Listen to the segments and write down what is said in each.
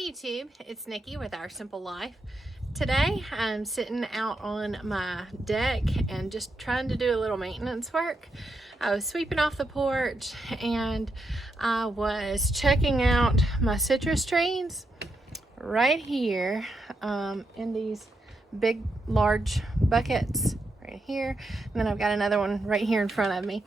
Hey YouTube, it's Nikki with Our Simple Life. Today I'm sitting out on my deck and just trying to do a little maintenance work. I was sweeping off the porch and I was checking out my citrus trees right here in these big large buckets right here, and then I've got another one right here in front of me.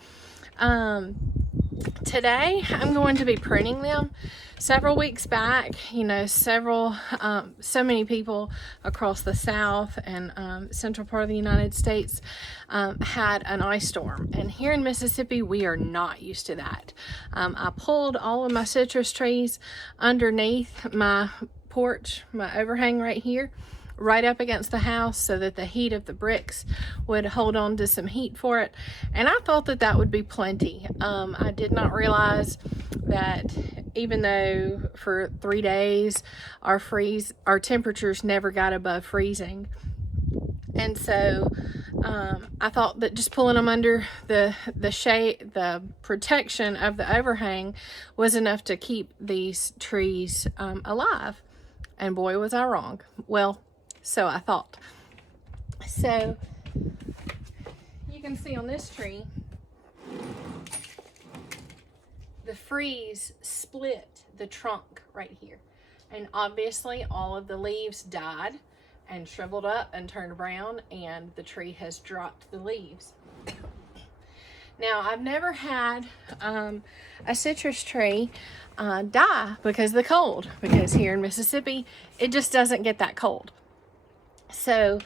Today I'm going to be pruning them. Several weeks back, so many people across the south and central part of the United States had an ice storm, and here in Mississippi we are not used to that. I pulled all of my citrus trees underneath my porch, my overhang right here, right up against the house so that the heat of the bricks would hold on to some heat for it, and I thought that that would be plenty. I did not realize that even though for 3 days our temperatures never got above freezing, and so I thought that just pulling them under the shade, the protection of the overhang, was enough to keep these trees alive, and boy was I wrong. Well, so I thought. So you can see on this tree, the freeze split the trunk right here. And obviously all of the leaves died and shriveled up and turned brown, and the tree has dropped the leaves. Now, I've never had a citrus tree die because of the cold, because here in Mississippi, it just doesn't get that cold. So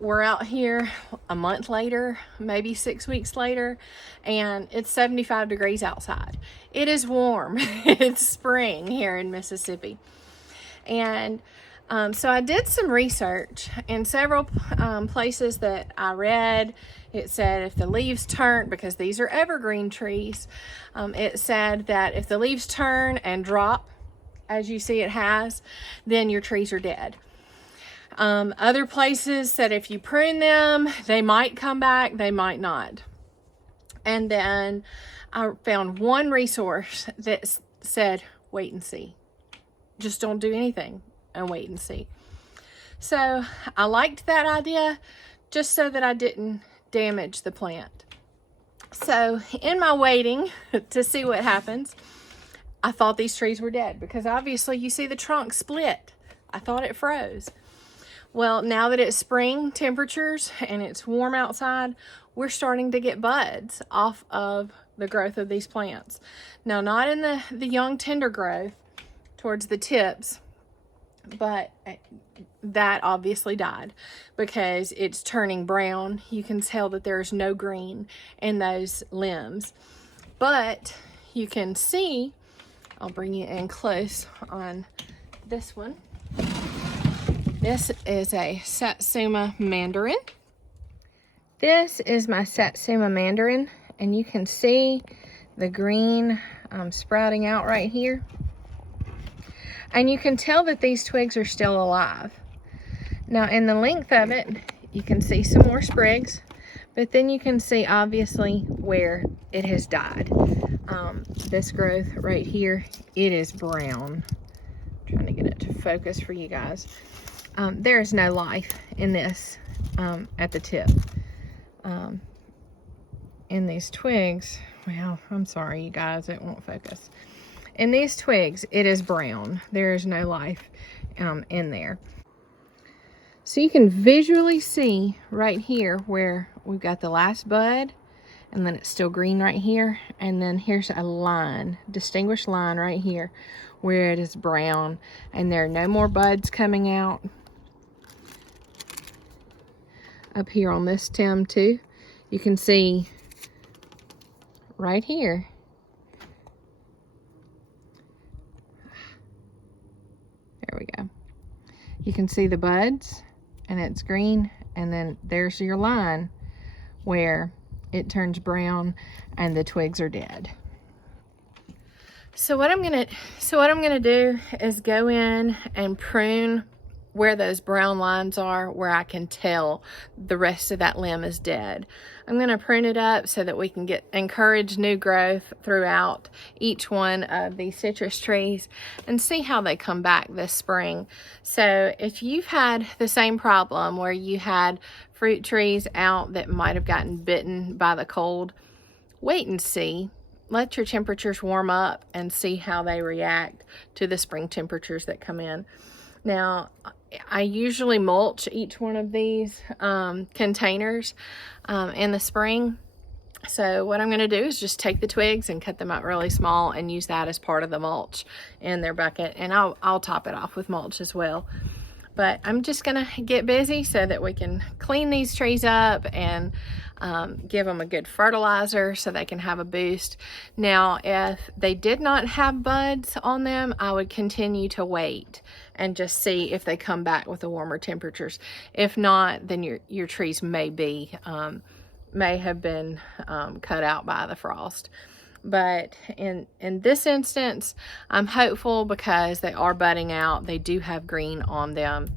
we're out here a month later, maybe 6 weeks later, and it's 75 degrees outside. It is warm. It's spring here in Mississippi. And so I did some research in several places that I read. It said if the leaves turn, because these are evergreen trees, it said that if the leaves turn and drop, as you see it has, then your trees are dead. Other places said if you prune them, they might come back, they might not. And then I found one resource that said, wait and see. Just don't do anything and wait and see. So I liked that idea, just so that I didn't damage the plant. So in my waiting to see what happens, I thought these trees were dead, because obviously you see the trunk split. I thought it froze. Well, now that it's spring temperatures and it's warm outside, we're starting to get buds off of the growth of these plants. Now, not in the young tender growth towards the tips, but that obviously died because it's turning brown. You can tell that there's no green in those limbs. But you can see, I'll bring you in close on this one. This is a Satsuma mandarin. This is my Satsuma mandarin, and you can see the green sprouting out right here. And you can tell that these twigs are still alive. Now, in the length of it, you can see some more sprigs, but then you can see obviously where it has died. This growth right here, it is brown. I'm trying to get it to focus for you guys. There is no life in this at the tip. In these twigs, well, I'm sorry you guys, it won't focus. In these twigs, it is brown. There is no life in there. So you can visually see right here where we've got the last bud, and then it's still green right here, and then here's a line, distinguished line right here where it is brown, and there are no more buds coming out. Up here on this stem too, you can see right here. There we go. You can see the buds, and it's green, and then there's your line where it turns brown and the twigs are dead. So what I'm gonna do is go in and prune where those brown lines are, where I can tell the rest of that limb is dead. I'm going to prune it up so that we can encourage new growth throughout each one of these citrus trees and see how they come back this spring. So if you've had the same problem where you had fruit trees out that might have gotten bitten by the cold, wait and see. Let your temperatures warm up and see how they react to the spring temperatures that come in. Now, I usually mulch each one of these containers in the spring. So what I'm going to do is just take the twigs and cut them out really small and use that as part of the mulch in their bucket. And I'll top it off with mulch as well. But I'm just going to get busy so that we can clean these trees up and give them a good fertilizer so they can have a boost. Now, if they did not have buds on them, I would continue to wait and just see if they come back with the warmer temperatures. If not, then your trees may have been cut out by the frost. But in this instance, I'm hopeful because they are budding out. They do have green on them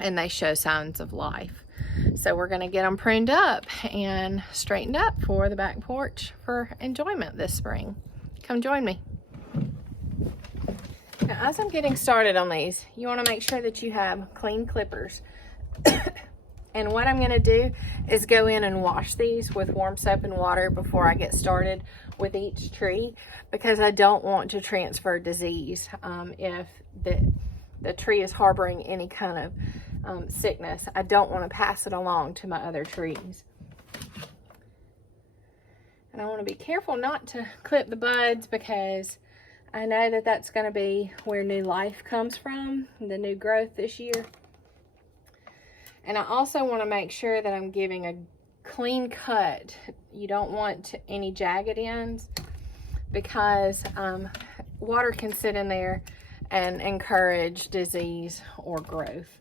and they show signs of life. So we're going to get them pruned up and straightened up for the back porch for enjoyment this spring. Come join me. Now, as I'm getting started on these, you want to make sure that you have clean clippers. And what I'm going to do is go in and wash these with warm soap and water before I get started with each tree, because I don't want to transfer disease if the tree is harboring any kind of sickness. I don't want to pass it along to my other trees. And I want to be careful not to clip the buds, because I know that that's going to be where new life comes from, the new growth this year. And I also want to make sure that I'm giving a clean cut. You don't want any jagged ends, because water can sit in there and encourage disease or growth.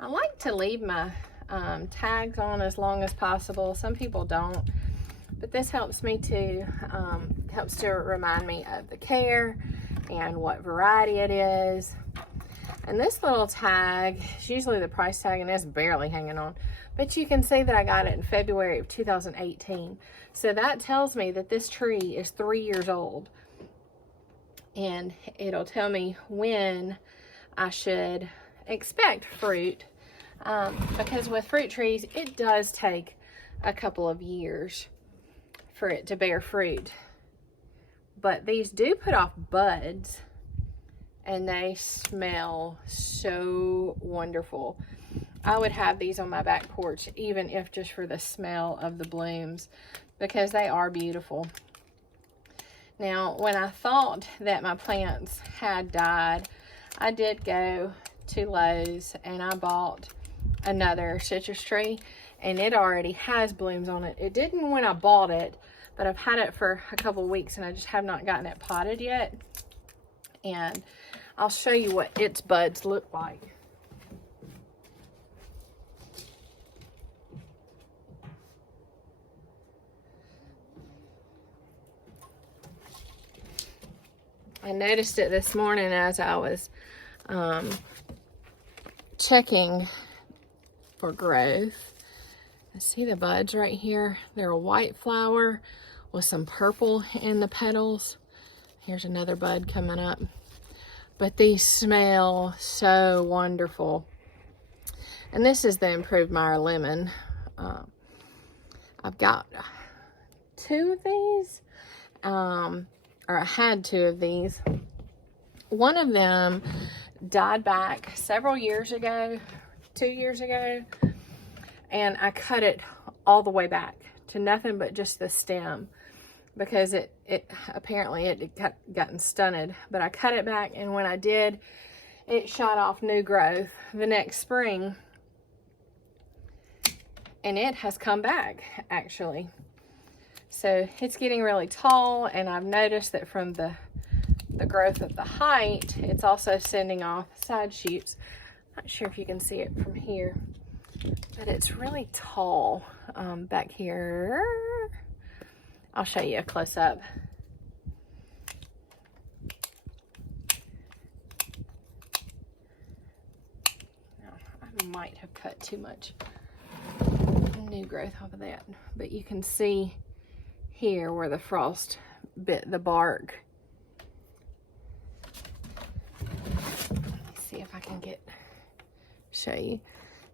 I like to leave my tags on as long as possible. Some people don't, but this helps me to remind me of the care and what variety it is. And this little tag is usually the price tag, and it's barely hanging on, but you can see that I got it in February of 2018. So that tells me that this tree is 3 years old, and it'll tell me when I should expect fruit, because with fruit trees, it does take a couple of years for it to bear fruit. But these do put off buds, and they smell so wonderful. I would have these on my back porch, even if just for the smell of the blooms, because they are beautiful. Now, when I thought that my plants had died, I did go to Lowe's and I bought another citrus tree, and it already has blooms on it. It didn't when I bought it, but I've had it for a couple of weeks and I just have not gotten it potted yet. And I'll show you what its buds look like. I noticed it this morning as I was checking for growth. I see the buds right here. They're a white flower with some purple in the petals. Here's another bud coming up. But these smell so wonderful. And this is the Improved Meyer Lemon. I've got 2 of these, or I had 2 of these. One of them died back several years ago, 2 years ago, and I cut it all the way back to nothing but just the stem, because it apparently it had gotten stunted. But I cut it back, and when I did, it shot off new growth the next spring, and it has come back actually. So it's getting really tall, and I've noticed that from the growth at the height, it's also sending off side shoots. Not sure if you can see it from here, but it's really tall back here. I'll show you a close-up. might have cut too much new growth off of that, but you can see here where the frost bit the bark. Let me see if I can show you.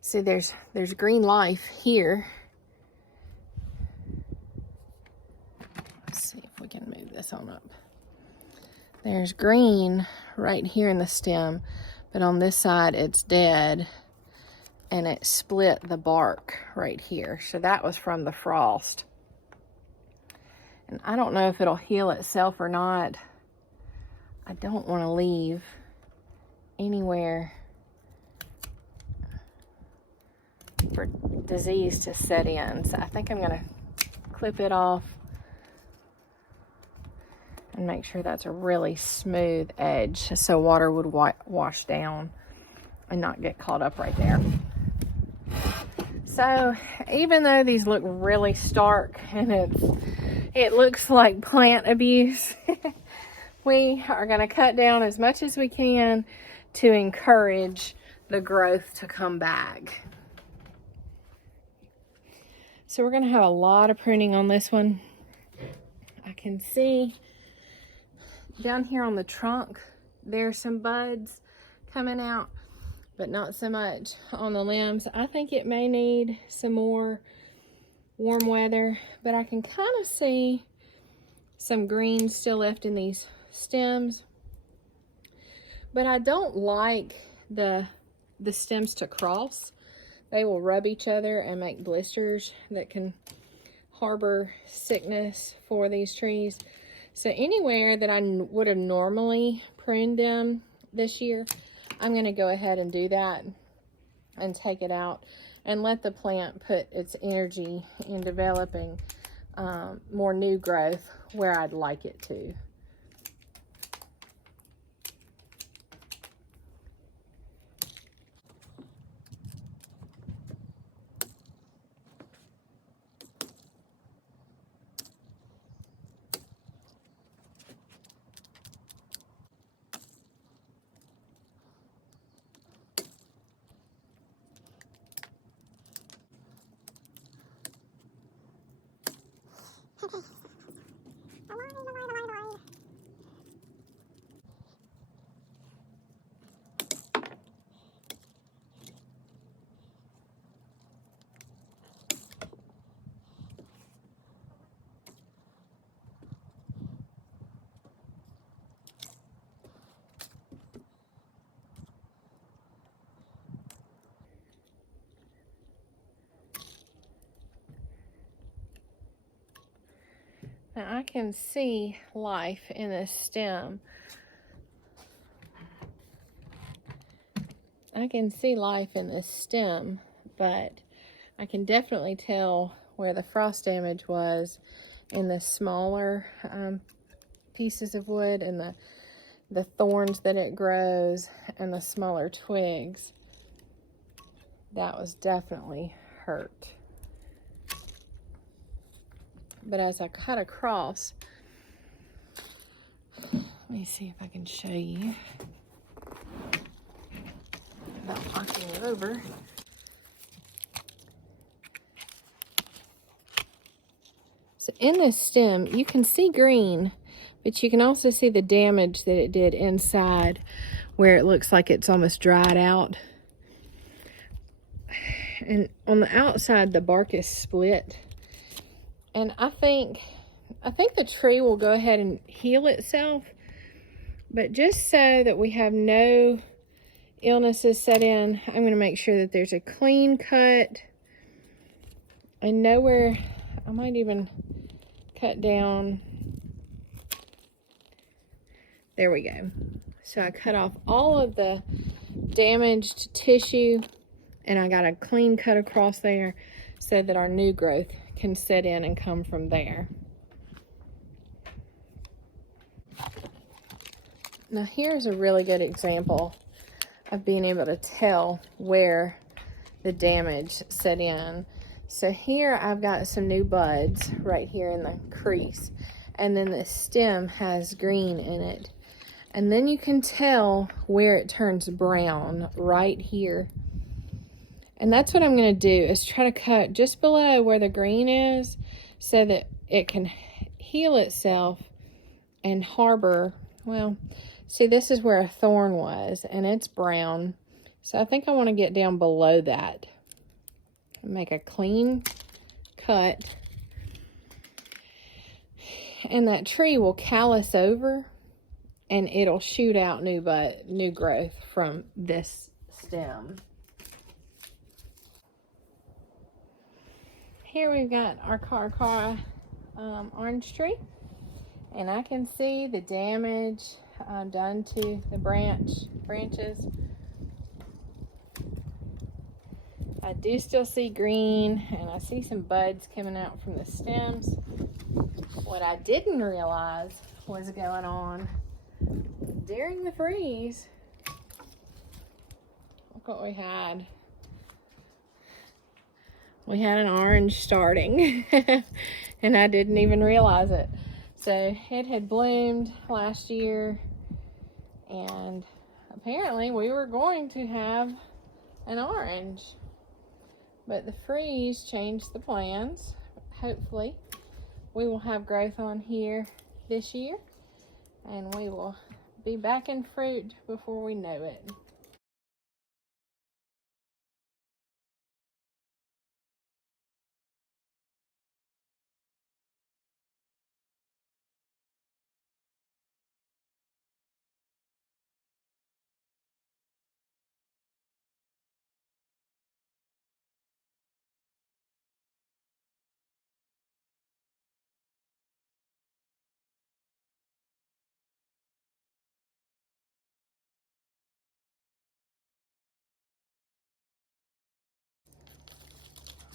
See, there's green life here. Let's see if we can move this on up. There's green right here in the stem, but on this side it's dead, and it split the bark right here. So that was from the frost. And I don't know if it'll heal itself or not. I don't want to leave anywhere for disease to set in. So I think I'm gonna clip it off and make sure that's a really smooth edge so water would wash down and not get caught up right there. So even though these look really stark and it looks like plant abuse, we are going to cut down as much as we can to encourage the growth to come back. So we're going to have a lot of pruning on this one. I can see down here on the trunk, there's some buds coming out, but not so much on the limbs. I think it may need some more warm weather, but I can kind of see some green still left in these stems. But I don't like the stems to cross. They will rub each other and make blisters that can harbor sickness for these trees. So anywhere that I would have normally pruned them this year, I'm going to go ahead and do that and take it out and let the plant put its energy in developing more new growth where I'd like it to. Now I can see life in this stem. I can see life in this stem, but I can definitely tell where the frost damage was in the smaller pieces of wood and the thorns that it grows and the smaller twigs. That was definitely hurt. But as I cut across, let me see if I can show you without knocking it over. So in this stem, you can see green, but you can also see the damage that it did inside where it looks like it's almost dried out. And on the outside, the bark is split. And I think the tree will go ahead and heal itself, but just so that we have no illnesses set in, I'm going to make sure that there's a clean cut and nowhere. I might even cut down. There we go. So I cut off all of the damaged tissue and I got a clean cut across there so that our new growth can set in and come from there. Now here's a really good example of being able to tell where the damage set in. So here I've got some new buds right here in the crease, and then the stem has green in it. And then you can tell where it turns brown right here. And that's what I'm going to do, is try to cut just below where the green is so that it can heal itself and harbor. Well, see, this is where a thorn was, and it's brown. So I think I want to get down below that and make a clean cut. And that tree will callus over, and it'll shoot out new growth from this stem. Here we've got our caracara orange tree, and I can see the damage done to the branches. I do still see green, and I see some buds coming out from the stems. What I didn't realize was going on during the freeze. Look what we had. We had an orange starting, and I didn't even realize it. So it had bloomed last year, and apparently we were going to have an orange. But the freeze changed the plans. Hopefully, we will have growth on here this year, and we will be back in fruit before we know it.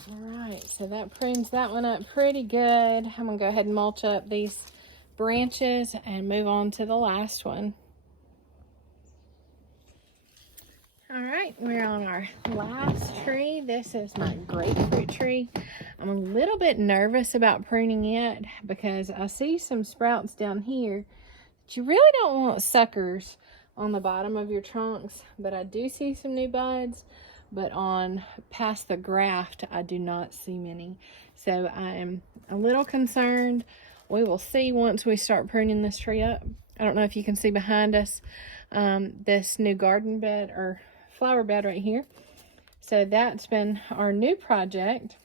All right, so that prunes that one up pretty good. I'm gonna go ahead and mulch up these branches and move on to the last one. All right, we're on our last tree. This is my grapefruit tree. I'm a little bit nervous about pruning it because I see some sprouts down here that you really don't want suckers on the bottom of your trunks, but I do see some new buds. But on past the graft, I do not see many. So I am a little concerned. We will see once we start pruning this tree up. I don't know if you can see behind us this new garden bed or flower bed right here. So that's been our new project.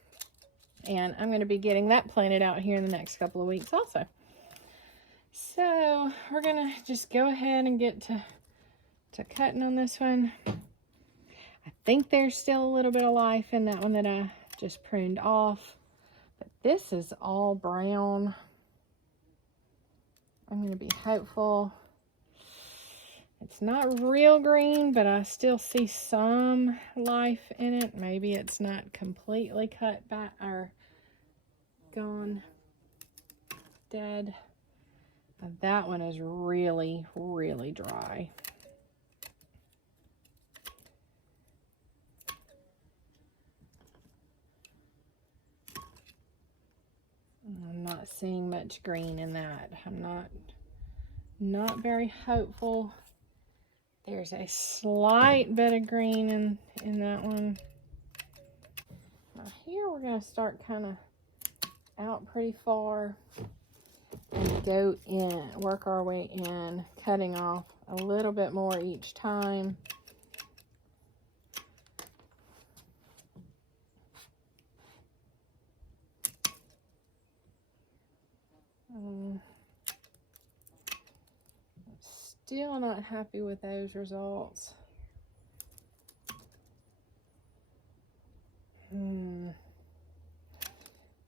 And I'm going to be getting that planted out here in the next couple of weeks also. So we're going to just go ahead and get to cutting on this one. I think there's still a little bit of life in that one that I just pruned off. But this is all brown. I'm going to be hopeful. It's not real green, but I still see some life in it. Maybe it's not completely cut back or gone dead. And that one is really, really dry. I'm not seeing much green in that. I'm not very hopeful. There's a slight bit of green in that one. Now here we're going to start kind of out pretty far and go in, work our way in, cutting off a little bit more each time. Still not happy with those results.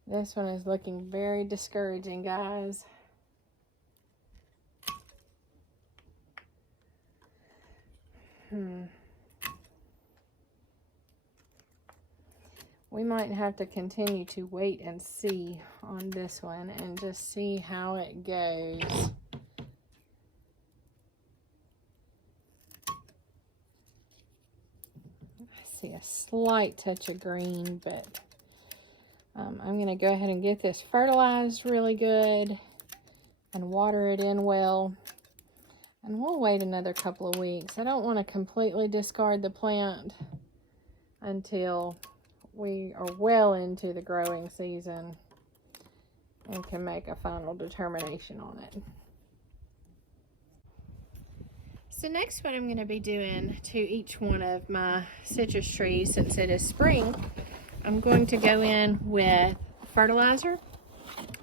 This one is looking very discouraging, guys. We might have to continue to wait and see on this one and just see how it goes. I see a slight touch of green, but I'm going to go ahead and get this fertilized really good and water it in well. And we'll wait another couple of weeks. I don't want to completely discard the plant until we are well into the growing season and can make a final determination on it. So next, what I'm going to be doing to each one of my citrus trees, since it is spring, I'm going to go in with fertilizer.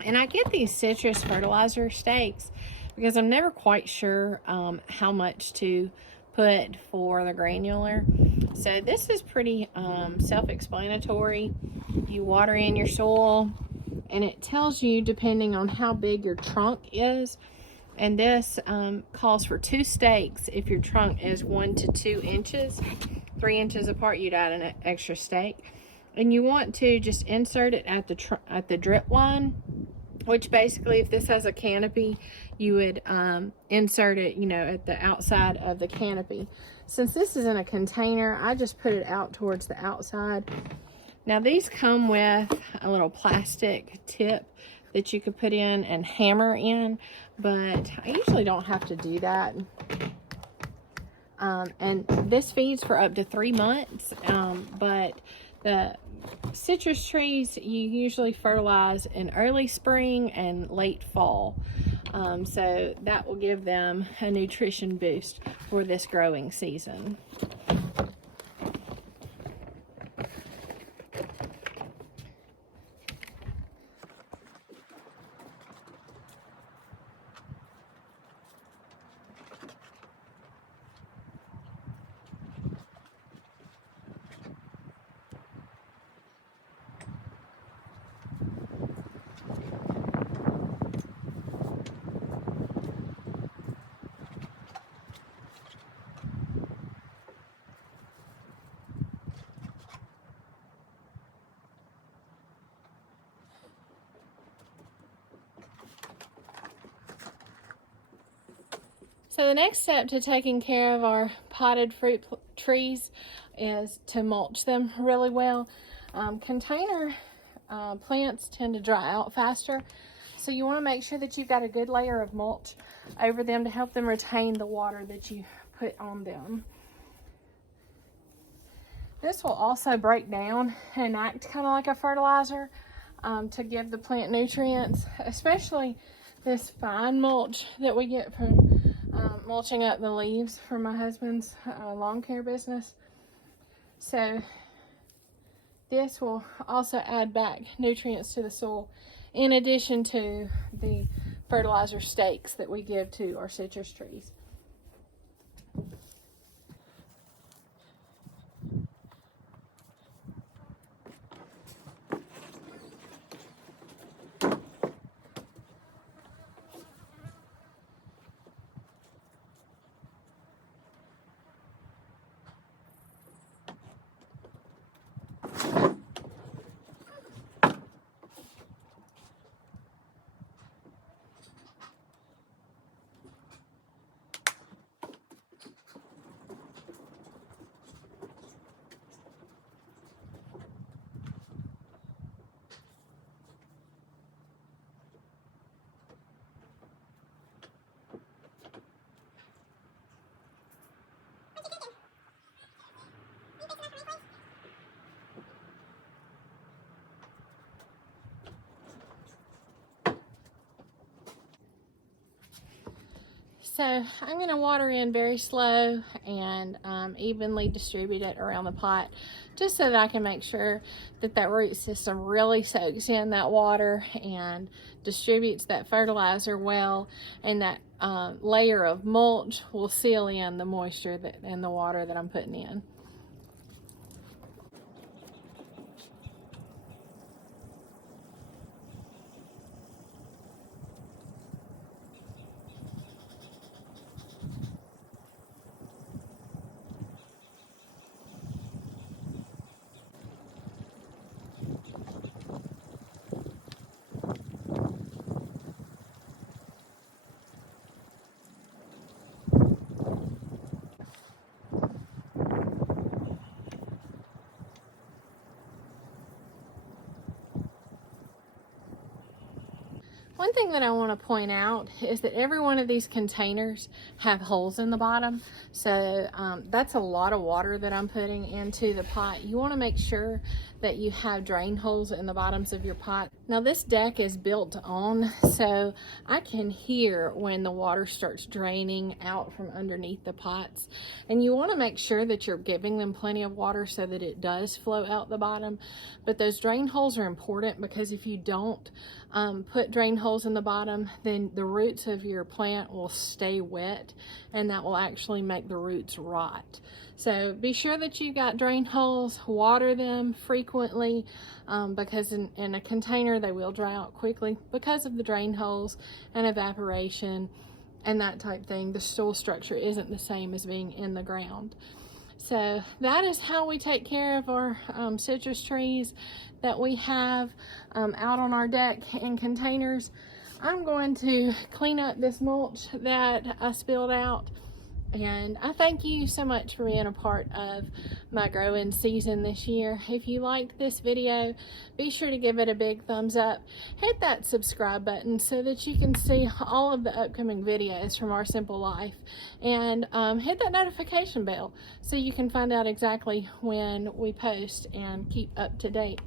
And I get these citrus fertilizer stakes because I'm never quite sure how much to put for the granular. So this is pretty self-explanatory. You water in your soil, and it tells you depending on how big your trunk is. And this calls for 2 stakes. If your trunk is 1 to 2 inches, 3 inches apart, you'd add an extra stake. And you want to just insert it at the drip line, which basically, if this has a canopy, you would insert it, at the outside of the canopy. Since this is in a container, I just put it out towards the outside. Now these come with a little plastic tip that you could put in and hammer in, but I usually don't have to do that. And this feeds for up to 3 months, but the citrus trees you usually fertilize in early spring and late fall, so that will give them a nutrition boost for this growing season. So the next step to taking care of our potted fruit trees is to mulch them really well. Container plants tend to dry out faster, so you want to make sure that you've got a good layer of mulch over them to help them retain the water that you put on them. This will also break down and act kind of like a fertilizer to give the plant nutrients, especially this fine mulch that we get from mulching up the leaves from my husband's lawn care business. So this will also add back nutrients to the soil in addition to the fertilizer stakes that we give to our citrus trees. So I'm going to water in very slow and evenly distribute it around the pot, just so that I can make sure that that root system really soaks in that water and distributes that fertilizer well, and that layer of mulch will seal in the moisture and the water that I'm putting in. one thing that I want to point out is that every one of these containers have holes in the bottom. So that's a lot of water that I'm putting into the pot. You want to make sure that you have drain holes in the bottoms of your pot. Now this deck is built on, so I can hear when the water starts draining out from underneath the pots. And you want to make sure that you're giving them plenty of water so that it does flow out the bottom. But those drain holes are important, because if you don't put drain holes in the bottom, then the roots of your plant will stay wet, and that will actually make the roots rot. So be sure that you got drain holes, water them frequently, because in a container they will dry out quickly because of the drain holes and evaporation and that type thing. The soil structure isn't the same as being in the ground. So that is how we take care of our citrus trees that we have out on our deck in containers. I'm going to clean up this mulch that I spilled out, and I thank you so much for being a part of my growing season this year. If you liked this video, be sure to give it a big thumbs up. Hit that subscribe button so that you can see all of the upcoming videos from Our Simple Life. And hit that notification bell so you can find out exactly when we post and keep up to date.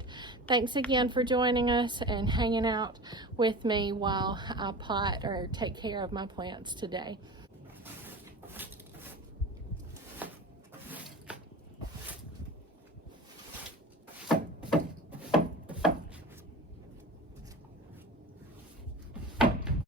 Thanks again for joining us and hanging out with me while I pot or take care of my plants today.